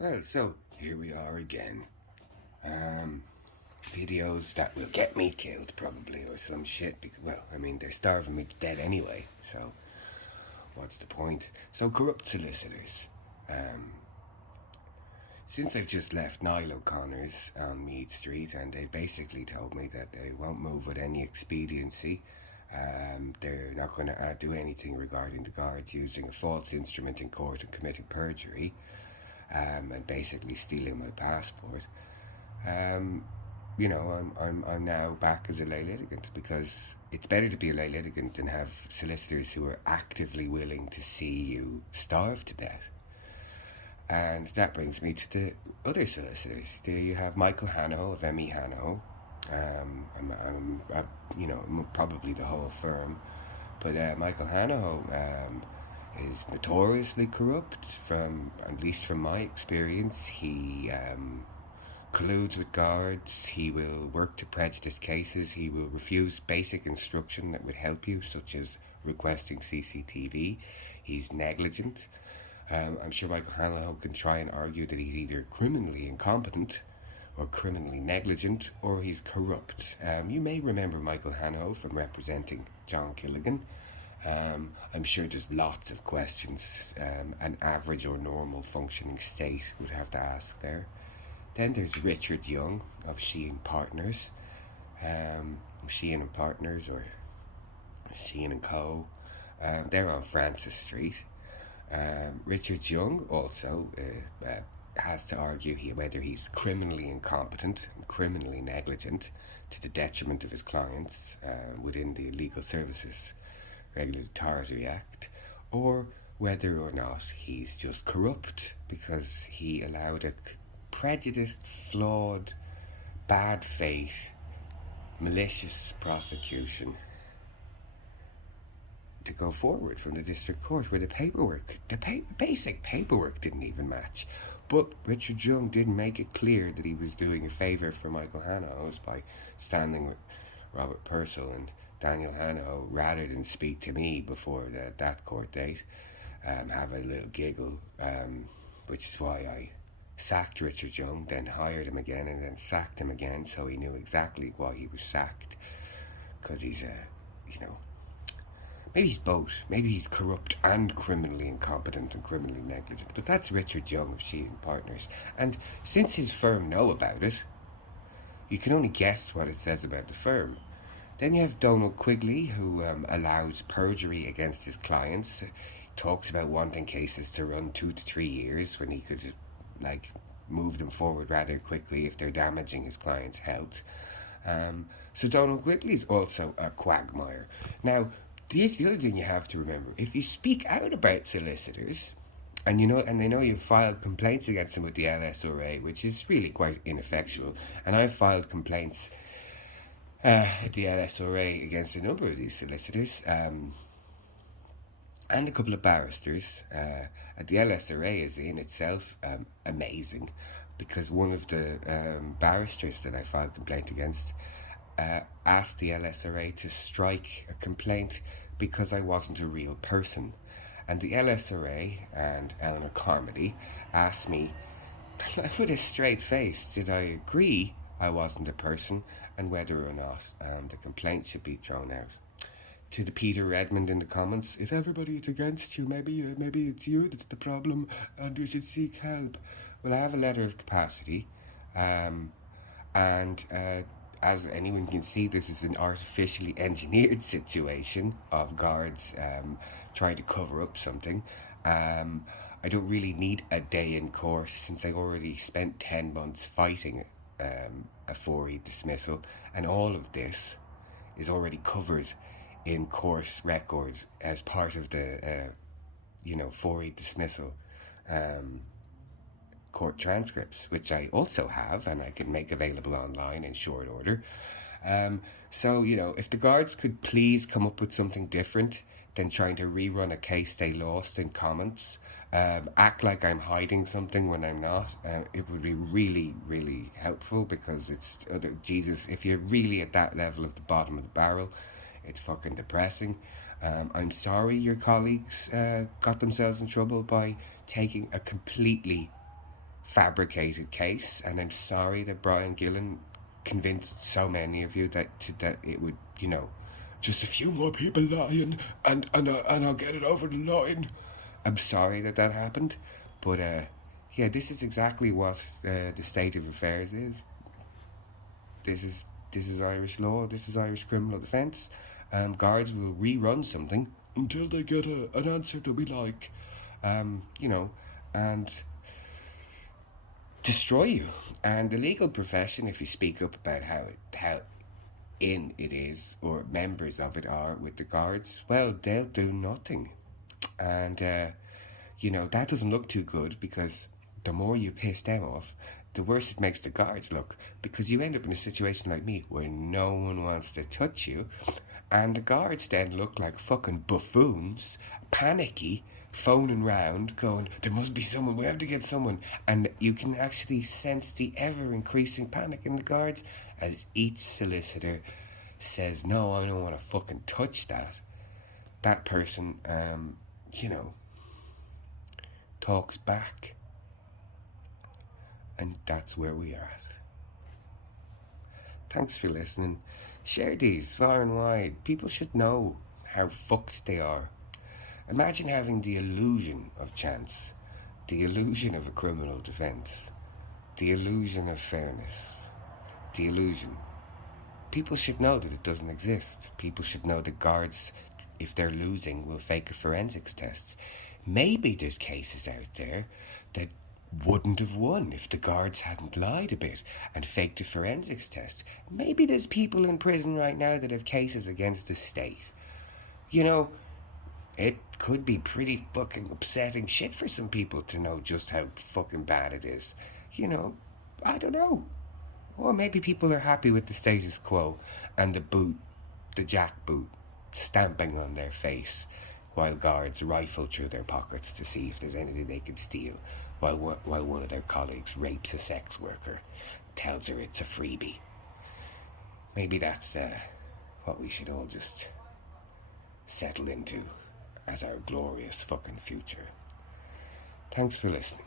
Well, so here we are again. Videos that will get me killed, probably, or some shit. Because, well, I mean, they're starving me to death anyway, so what's the point? So, corrupt solicitors. Um, since I've just left Niall O'Connor's on Mead Street, and they've basically told me that they won't move with any expediency. They're not going to do anything regarding the guards using a false instrument in court and committing perjury, and basically stealing my passport. Um, I'm now back as a lay litigant because it's better to be a lay litigant than have solicitors who are actively willing to see you starve to death. And that brings me to the other solicitors. There you have Michael Hanaho of M.E. Hanaho. Probably the whole firm. But Michael Hanaho is notoriously corrupt, at least from my experience. He colludes with guards. He will work to prejudice cases. He will refuse basic instruction that would help you, such as requesting CCTV. He's negligent. I'm sure Michael Hanaho can try and argue that he's either criminally incompetent or criminally negligent, or he's corrupt. You may remember Michael Hanaho from representing John Killigan. I'm sure there's lots of questions an average or normal functioning state would have to ask there. Then there's Richard Young of Sheehan Partners. Sheehan and Partners, or Sheehan and Co. They're on Francis Street. Richard Young also has to argue whether he's criminally incompetent and criminally negligent to the detriment of his clients within the Legal Services Regulatory Act, or whether or not he's just corrupt because he allowed a prejudiced, flawed, bad faith, malicious prosecution to go forward from the district court, where the basic paperwork didn't even match. But Richard Young did make it clear that he was doing a favour for Michael Hanaho by standing with Robert Purcell and Daniel Hanaho rather than speak to me before that court date, have a little giggle, which is why I sacked Richard Young, then hired him again, and then sacked him again, so he knew exactly why he was sacked. Because he's maybe he's both. Maybe he's corrupt and criminally incompetent and criminally negligent. But that's Richard Young of Sheehan Partners. And since his firm know about it, you can only guess what it says about the firm. Then you have Donald Quigley, who allows perjury against his clients. Talks about wanting cases to run 2 to 3 years when he could move them forward rather quickly if they're damaging his client's health. So Donald Quigley's also a quagmire. Now, here's the other thing you have to remember. If you speak out about solicitors, and they know you've filed complaints against them with the LSRA, which is really quite ineffectual, and I've filed complaints at the LSRA against a number of these solicitors, and a couple of barristers. The LSRA is in itself amazing, because one of the barristers that I filed a complaint against asked the LSRA to strike a complaint because I wasn't a real person. And the LSRA and Eleanor Carmody asked me with a straight face, did I agree I wasn't a person, and whether or not the complaint should be thrown out. To the Peter Redmond in the comments, if everybody is against you, maybe it's you that's the problem and you should seek help. Well, I have a letter of capacity, and as anyone can see, this is an artificially engineered situation of guards trying to cover up something. I don't really need a day in court, since I already spent 10 months fighting a 4E dismissal, and all of this is already covered in court records as part of the 4E dismissal court transcripts, which I also have and I can make available online in short order. So if the guards could please come up with something different than trying to rerun a case they lost in comments, act like I'm hiding something when I'm not, it would be really, really helpful, because it's Jesus, if you're really at that level of the bottom of the barrel, it's fucking depressing. I'm sorry your colleagues got themselves in trouble by taking a completely fabricated case, and I'm sorry that Brian Gillen convinced so many of you that it would, just a few more people lying, and I'll get it over the line. I'm sorry that happened, but yeah, this is exactly what the state of affairs is. This is Irish law. This is Irish criminal defence. Guards will rerun something until they get an answer that we like, and destroy you. And the legal profession, if you speak up about how in it is, or members of it are with the guards, well, they'll do nothing. And that doesn't look too good, because the more you piss them off, the worse it makes the guards look, because you end up in a situation like me where no one wants to touch you, and the guards then look like fucking buffoons, panicky, phoning round, going, there must be someone, we have to get someone. And you can actually sense the ever-increasing panic in the guards as each solicitor says, no, I don't want to fucking touch that. That person, talks back. And that's where we are at. Thanks for listening. Share these far and wide. People should know how fucked they are. Imagine having the illusion of chance, the illusion of a criminal defence, the illusion of fairness, the illusion. People should know that it doesn't exist. People should know that guards, if they're losing, will fake a forensics test. Maybe there's cases out there that wouldn't have won if the guards hadn't lied a bit and faked a forensics test. Maybe there's people in prison right now that have cases against the state. It could be pretty fucking upsetting shit for some people to know just how fucking bad it is. I don't know. Or maybe people are happy with the status quo and the jackboot, stamping on their face while guards rifle through their pockets to see if there's anything they can steal, while one of their colleagues rapes a sex worker, tells her it's a freebie. Maybe that's what we should all just settle into as our glorious fucking future. Thanks for listening.